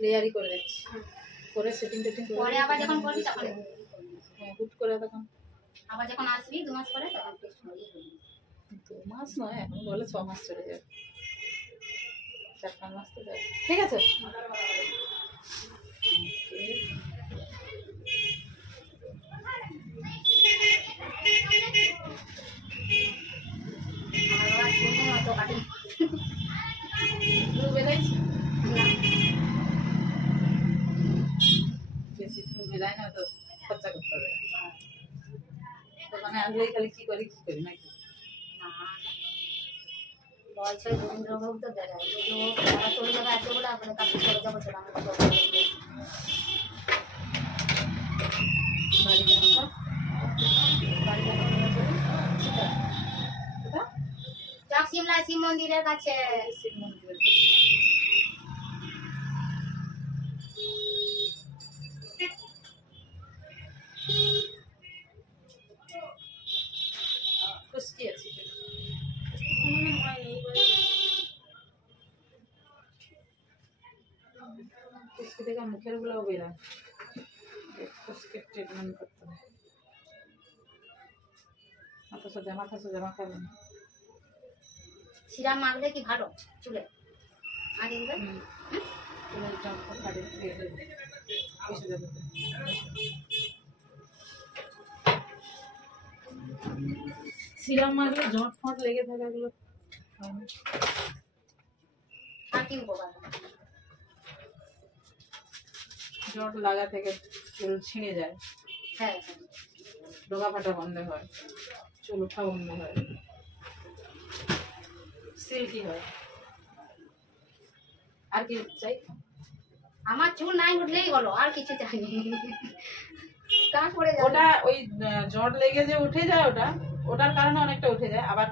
ক্লিয়ারই করে দিচ্ছি, করে সেটিং পরে আবার যখন করবি তখন হুট করে তখন আবার যখন আসবি 2 মাস পরে তখন টেস্ট হয়ে যাবে। 2 মাস নয়, এখন বলে 6 মাস চলে যাবে, 4-5 মাস তো যাবে। ঠিক আছে, বেশি বেলায় না তো খরচা করতে হবে, দোকানে আসলেই খালি কি করি নাকি। বলছে রোগ তো দেখায় চলে যাবে এত বলে আপনার কাছে চলে যাবো সেটা আমাকে সিমলা শিব মন্দিরের কাছে। শিব মন্দিরের খুশকি আছে, খুশকি থেকে মুখের গুলো বেরায়, খুশকির ট্রিটমেন্ট করতে হবে। মাথা সোজা মাখাবে না, সিরাম মাখলে কি ভালো চুলে আগে দিবে চুলের জটটা কাটে দিয়ে দেবে, এসে যাবে। সিরাম মাখলে জট ফট লেগে থাকে, এগুলো আর কি উপকার? জট লাগা থেকে চুল ছিঁড়ে যায়, হ্যাঁ ডগা ফাটা বন্ধ হয়, চুল ওঠা বন্ধ হয়, সিল্কি হয়। আর কি চাই? আমার চুল নাই উঠলেই হলো, আর কিছু চাইনি। কা করে যাবে ওটা ওই জট লেগে যে উঠে যায়, ওটার কারণে অনেকটা উঠে যায়। আবার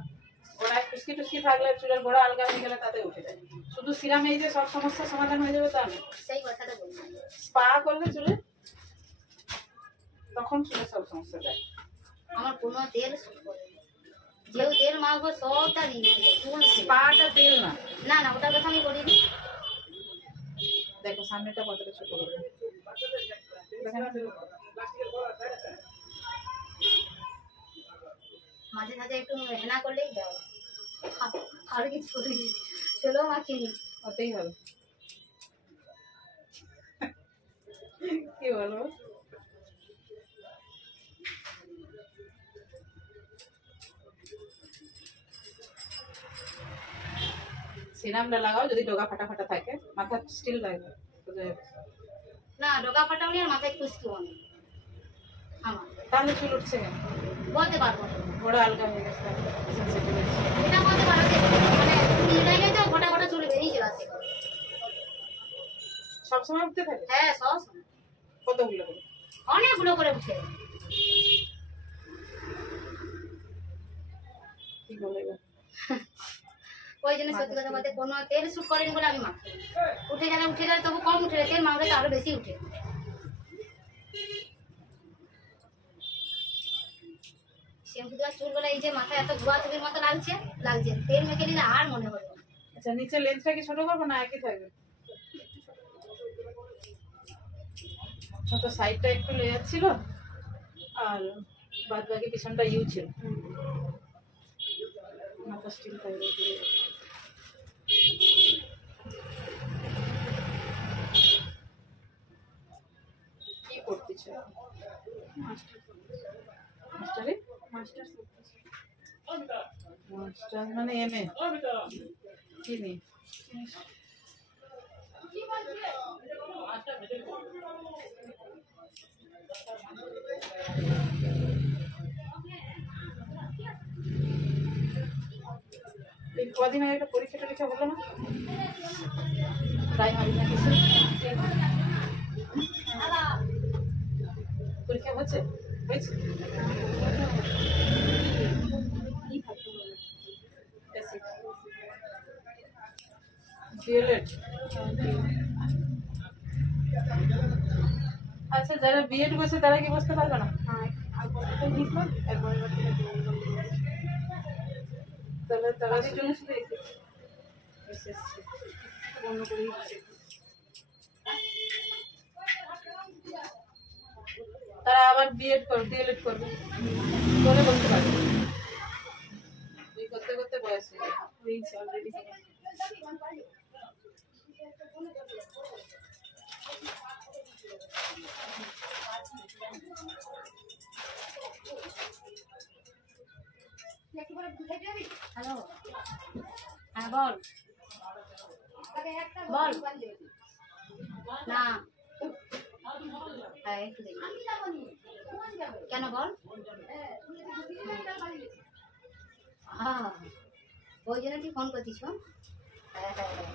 ওটা খুশকি টুসকি থাকলে চুলের গোড়া আলগা হয়ে গেলে তাতে উঠে যায়। শুধু সিরামেই যে সব সমস্যার সমাধান হয়ে যাবে তা না। সেই কথাটা বলছি, স্পা করলে চুলে তখন চুলে সব সমস্যা যায়। আমার কোনো তেল শুট করে যেও তেল মাখবো সবটা দিয়ে চুল স্পাটা তেল না, না না ওটার কথা আমি বলিনি। দেখো সামনেটা কতটা ছোট করবে, মাঝে মাঝে একটু হেনা করলেই দেয়, আর কিছু করিনি, চলো মাখিনি ওতেই হবে। কি বলবো, সিরামটা লাগাও যদি ডগা ফাটা ফাটা থাকে, মাথা স্টিল লাগবে না, ডগা ফাটাওনি আর মাথায় খুশকি বন্ধ আমার, তাহলে চুল উঠছে কেন বলতে পারবো না। গোড়া আলগা হয়ে গেছে, এটা বলতে পারবো মানে নিয়ে গেছে গোটা গোটা চুল বেরিয়ে চলে আসে। সবসময় উঠতে থাকে? হ্যাঁ সব কতগুলো করে? অনেকগুলো করে উঠে। কি বলে ওই জন্য সত্যি কথা বলতে কোনো তেল শুট করেনি বলে আমি মাখি। উঠে যায় তবু কম উঠে, তেল মাখলে তো আরো বেশি উঠে। শ্যাম্পু দেওয়া চুলগুলো এই যে মাথায় এত ধোয়া ধুবির মতো লাগছে, তেল মেখে নিলে আর মনে হবে না। আচ্ছা, নিচে লেন্সটা কি ছোট করবো না একই থাকবে? তো সাইডটা একটু লেয়ার ছিল আর বাদ বাকি পিছনটা ইউ ছিল, মাথা স্টিল থাকবে। কি করতেছ? মাস্টারে মাস্টার মানে এমএ কি নেই? কদিন আগে একটা পরীক্ষা টরীক্ষা হলো না, প্রাইমারি না কিছু পরীক্ষা হয়েছে? আচ্ছা, যারা বিএড করছে তারা কি বসতে পারবে না? তাহলে তাদের জন্য শুধু এসএসসি অন্য করে বিএড করবে, ডিএলএড করবে, করে বলতে পারবে। তুই করতে করতে বয়স হয়ে যাবে। হয়েছে অলরেডি। হ্যালো, হ্যাঁ বল বল। না হ্যাঁ একটু দেখি। কেন বল? হ্যাঁ ওই জন্য তুই ফোন করছিস? হ্যাঁ হ্যাঁ হ্যাঁ,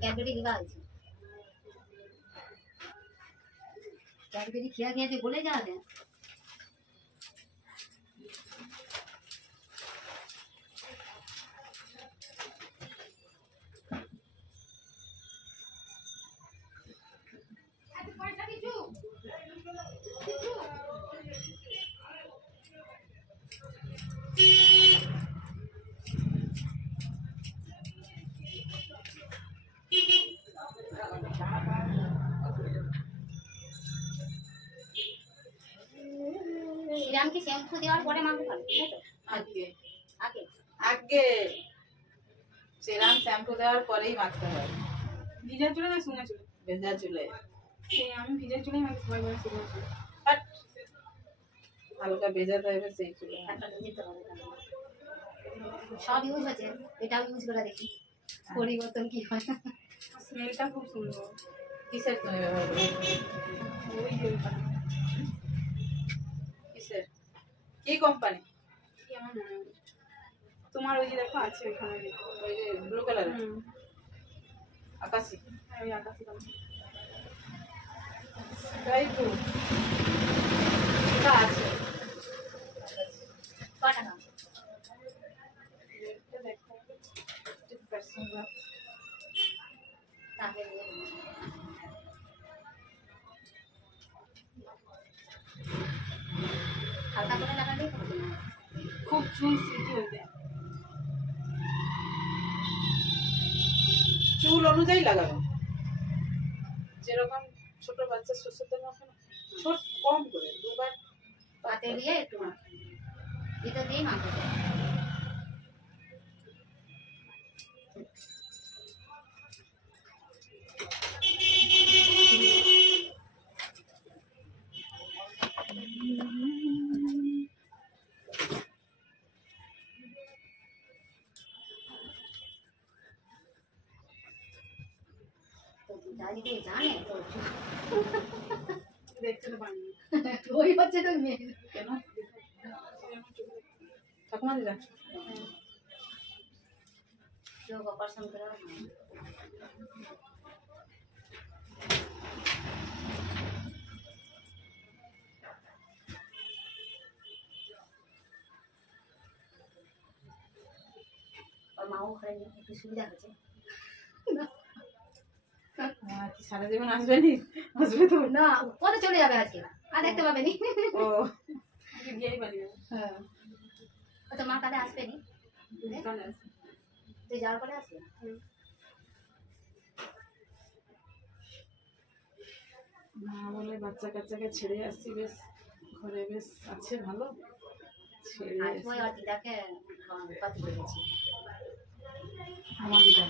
ক্যাডবেরি লিখা আছে। ক্যাডবেরি খেয়া খেয়ে তুই বলে যাবে। শ্রীরাম কি শ্যাম্পু দেওয়ার পরে মাখতে পারবে? আগে আগে আগে সেরাম শ্যাম্পু দেওয়ার পরেই মাখতে হয়। ভিজা চুলে না শুকনো চুলে? ভেজা চুলে। আমি ভিজা চুলে মাখি, সবাই বলে শুকনো চুলে। বাট হালকা ভেজাতে হবে সেই চুলে। একটা দিতে হবে তাহলে। সব ইউজ হচ্ছে, এটাও ইউজ করে দেখি পরিবর্তন কি হয়। স্মেলটা খুব সুন্দর। কিসের তুমি ব্যবহার করো? ওই জলটা কিসের? কি কোম্পানি? কি আমার মনে হয়। তোমার ওই যে দেখো আছে ওইখানে, ওই যে ব্লু কালার আকাশি। ওই আকাশি কালার। তাই তো এটা আছে। ক টাকা? এটা দেখো 50% off। তাহলে হালকা করে লাগালেই হবে না। খুব চুল সিল্কি হয়ে যায়। চুল অনুযায়ী লাগাবে, যেরকম ছোট বাচ্চা শ্বশুরতে মাখে না, ছোট কম করে দুবার হাতে দিয়ে একটু মাখো, এটা দিয়েই মাখো। দাদি জানে তো দেখতে তো পারি না। ওই হচ্ছে তো মেয়ে। কেন ঠাকুমা দিদা কেউ অপারেশন করে ওর মাও ঘরে নিয়ে একটু সুবিধা হচ্ছে। কি সারা জীবন আসবে নি? আসবে তো না কত চলে যাবে আজকে, আর দেখতে পাবে নি। ও গিয়েই পারি না। হ্যাঁ তো মা কালে আসবে নি, দোকানে আছে। তুই যাওয়ার পরে আসবে। না বলে বাচ্চা কাচ্চাকে ছেড়ে আসছি, বেশ ঘরে বেশ আছে ভালো, ছেড়ে আসবো আর দিদাকে পাতি করে গেছি। আমার দিদা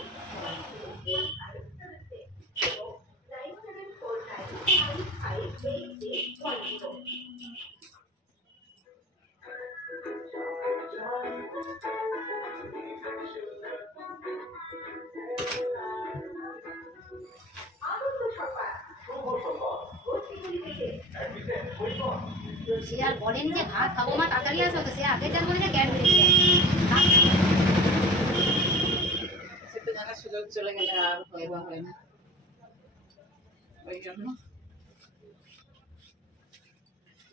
সে আর বলেনি যে ভাত খাবো মা তাড়াতাড়ি আসো, তো সে আগে যার বলে যে গ্যাস বেরিয়ে সে তো জানা সুযোগ চলে গেলে আর হয় বা হয় না, ওই জন্য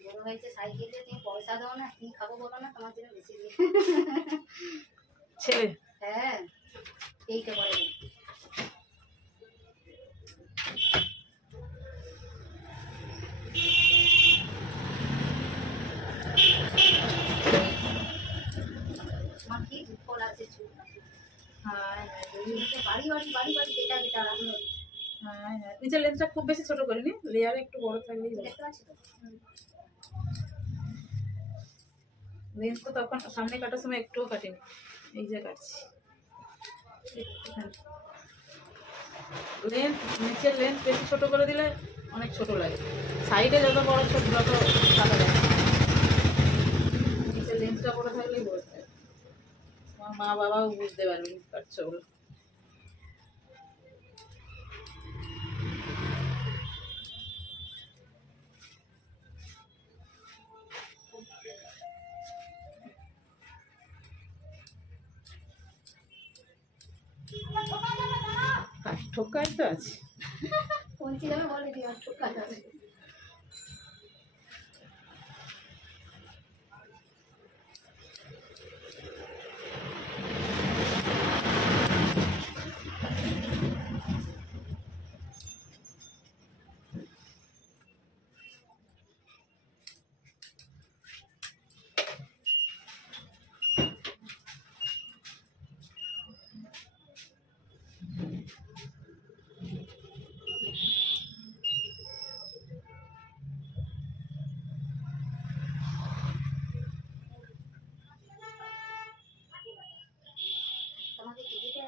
বড় হয়েছে সাইকেলে তুমি পয়সা দাও না, কি খাবো বলো না, তোমার জন্য বেশি দিয়ে। ছেলে হ্যাঁ এইটা বলে মা কি দুঃখ লাগছে চুল। হ্যাঁ বাড়ি বাড়ি বাড়ি বাড়ি যেটা যেটা হ্যাঁ হ্যাঁ, নিচের লেন্সটা খুব বেশি ছোট করিনি, লেয়ার একটু বড় থাকলেই হবে। দেখতে পাচ্ছি তো। লেন্স তো তখন সামনে কাটার সময় একটুও কাটিনি, এই যে কাটছি লেন্স, নিচের লেন্স বেশি ছোট করে দিলে অনেক ছোট লাগে, সাইডে যত বড় ছোট যত কাটা যায়, নিচের লেন্সটা বড় থাকলেই বুঝতে পারবে। আমার মা বাবাও বুঝতে পারবে কাটছে ওগুলো। ঠোকায় তো আছে পৌঁছে যাবে বলে দিই আর ঠোকা যাবে। তোমাকে টিভিতে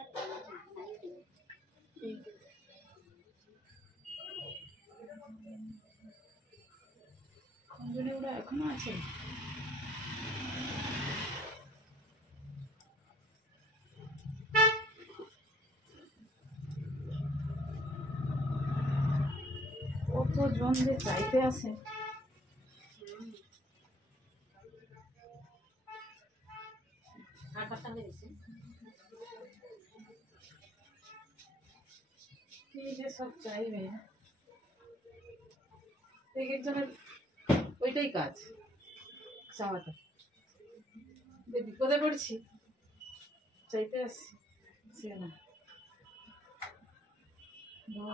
ওরা এখনো আছে। কতজন যে চাইতে আসে, কি যে সব চাইবে, এক একজনের ওইটাই কাজ চাওয়াটা, যে বিপদে পড়ছি চাইতে আসছি সে না।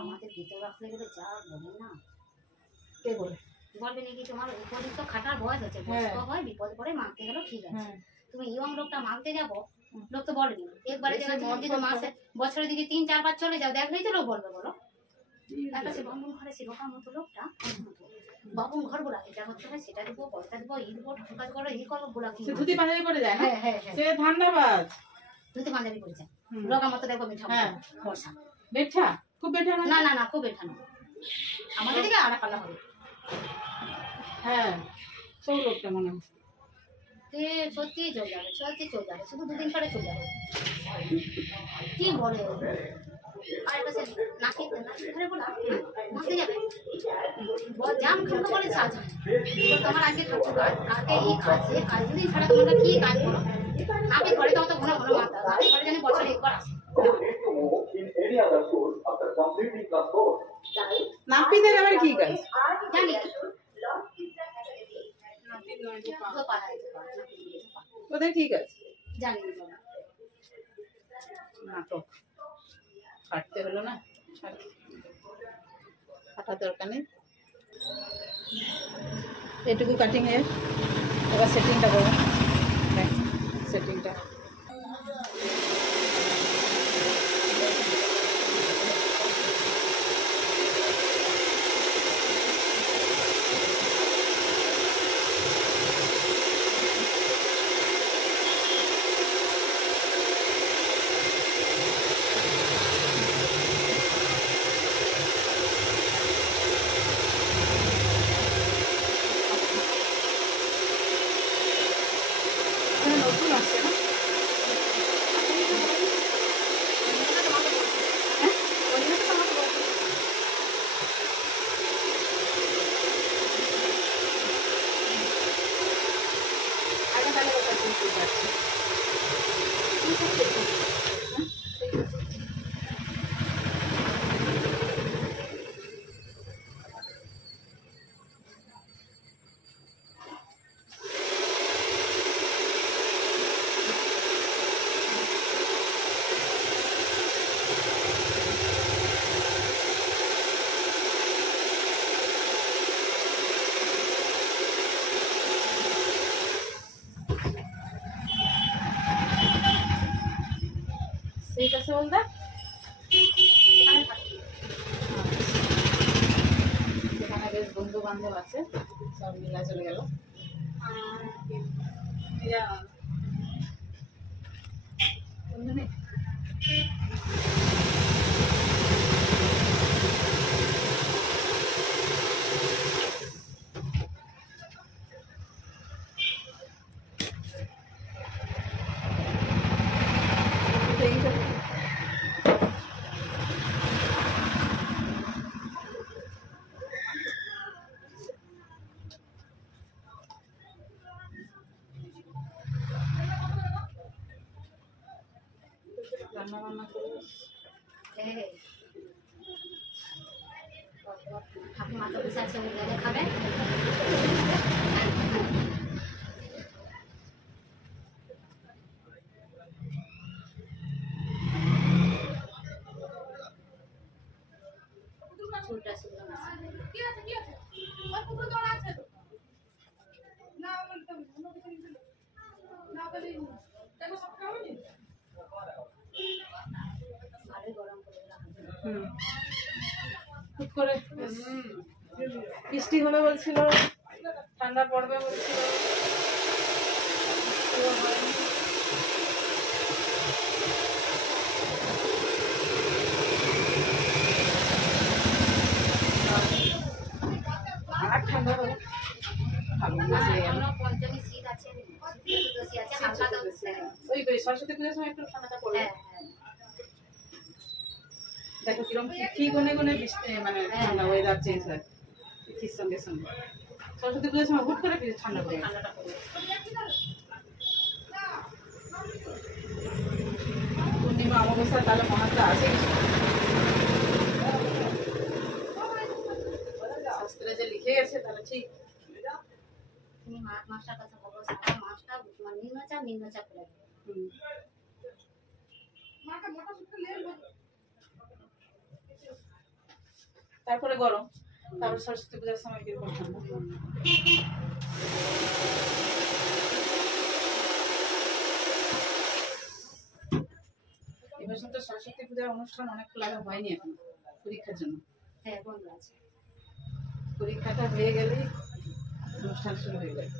আমাদের ভিতরে রাখলে গেলে যা বলে না, কে বলে বলবে নাকি তোমার উপযুক্ত খাটার বয়স আছে, বয়স্ক হয় বিপদে পড়ে মারতে গেল, ঠিক আছে, তুমি ইয়ং লোকটা মারতে যাবো, লোক তো বলেনি একবারে যদি মাসে বছরে যদি 3-4 বার চলে যাও, দেখলেই তো লোক বলবে। বলো একটা সে বামুন ঘরে শিবকার মতো লোকটা, বামুন ঘর গুলা এটা হচ্ছে সেটা দিব, পয়সা দিব, ই দিব, ঠাকুর করো, ই করবো গুলা কি ধুতি পাঞ্জাবি পরে যায়। হ্যাঁ হ্যাঁ হ্যাঁ, সে ধান্দাবাজ, ধুতি পাঞ্জাবি পরে যায়, রোগা মতো দেখবো মিঠা বর্ষা, বেঠা খুব বেঠা না না না খুব বেঠা না, আমাদের দিকে আড়া পাল্লা হবে। হ্যাঁ সব লোকটা মনে হয় সত্যি চলে যাবে, সত্যি চলে যাবে, শুধু 2 দিন পরে চলে যাবে। কি বলে আর একটা নাকি ধরে বলা মারতে যাবে, জাম খাবো বলে সাজ হয়। তোমার আজকে কাকে এই কাজ সে কাজ যদি ছাড়া তোমার কি কাজ করো, নাকি ঘরে তো অত ঘন ঘন মারতে হবে, আমি ঘরে জানি বছরে একবার আসে। নাপিদের আবার কি কাজ জানি ওদের কি কাজ জানি নাটক কাটতে হলো না, কাটা দরকার নেই, এটুকু কাটিং এর এবার সেটিংটা করবো, সেটিংটা নতুন আসছে না, আগে তাহলে ওটা বুঝতে পারছি। ঠিক আছে বলতে সেখানে বেশ বন্ধু বান্ধব আছে। সব মিলা চলে গেল। বন্ধুনি রান্না বান্না করে ঠাকুমা তো বসে আছে, উনি গেলে খাবে। চুলটা শুকনো ভালোই গরম করে দিলাম। হুট করে বৃষ্টি হবে বলছিল, ঠান্ডা পড়বে বলছিল, বৃষ্টিও হয়নি। আর ঠান্ডা হবে, ফাল্গুন মাস হয়ে গেল। এখনো পঞ্চমী শীত আছে, দোষী আছে, হালকা তো ওই সরস্বতী পুজোর সময় একটু ঠান্ডাটা পড়বে। হ্যাঁ হ্যাঁ। দেখো কিরকম তিথি গুনে গুনে বৃষ্টি মানে ঠান্ডা ওয়েদার চেঞ্জ হয় তিথির সঙ্গে সঙ্গে। সরস্বতী পুজোর সময় হুট করে ঠান্ডা পড়ে ঠান্ডাটা পড়বে। পূর্ণিমা অমাবস্যা তাহলে মহাত্মা আছে কিছু, শাস্ত্রে যে লিখে গেছে তাহলে ঠিক। তুমি মাছটার কথা বলো, সারা মাছটা নিম্নচাপ করে দেবে। তারপরে গরম, তারপর সরস্বতী পূজার সময় কিরকম ঠান্ডা। এবছর তো সরস্বতী পূজার অনুষ্ঠান অনেক লাগা হয়নি এখন পরীক্ষার জন্য। হ্যাঁ বন্ধ আছে। পরীক্ষাটা হয়ে গেলেই অনুষ্ঠান শুরু হয়ে যাবে।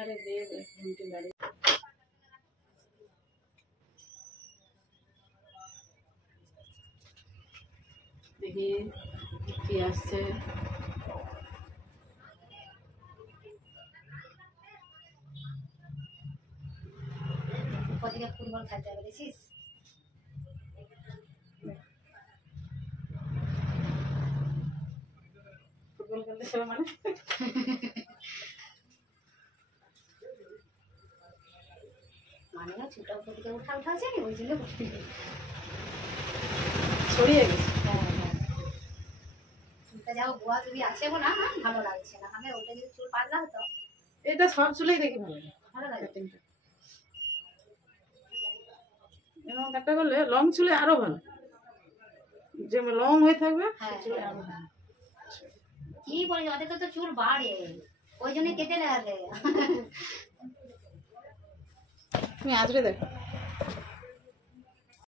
अरे दे दे घंटे गाड़ी देखिए प्याज से কদিকে ফুটবল খেলতে হবে দেখিস। फुटबॉल खेलते समय माने মানে না ছোটা কদিকে উঠা আছে নি ওই জন্য ছড়িয়ে গেছে। হ্যাঁ হ্যাঁ চুলটা যাও গোয়া যদি আছে না ভালো লাগছে না, আমি ওটা যদি চুল পাতলা হতো। এটা সব চুলেই দেখি ভালো লাগে। এরকম একটা করলে লং চুলে আরো ভালো, যে লং হয়ে থাকবে হ্যাঁ চুলে আরো ভালো। কি বলছো, ওদের তো চুল বাড়ে ওই জন্য কেটে নেওয়া। তুমি আজরে দেখো।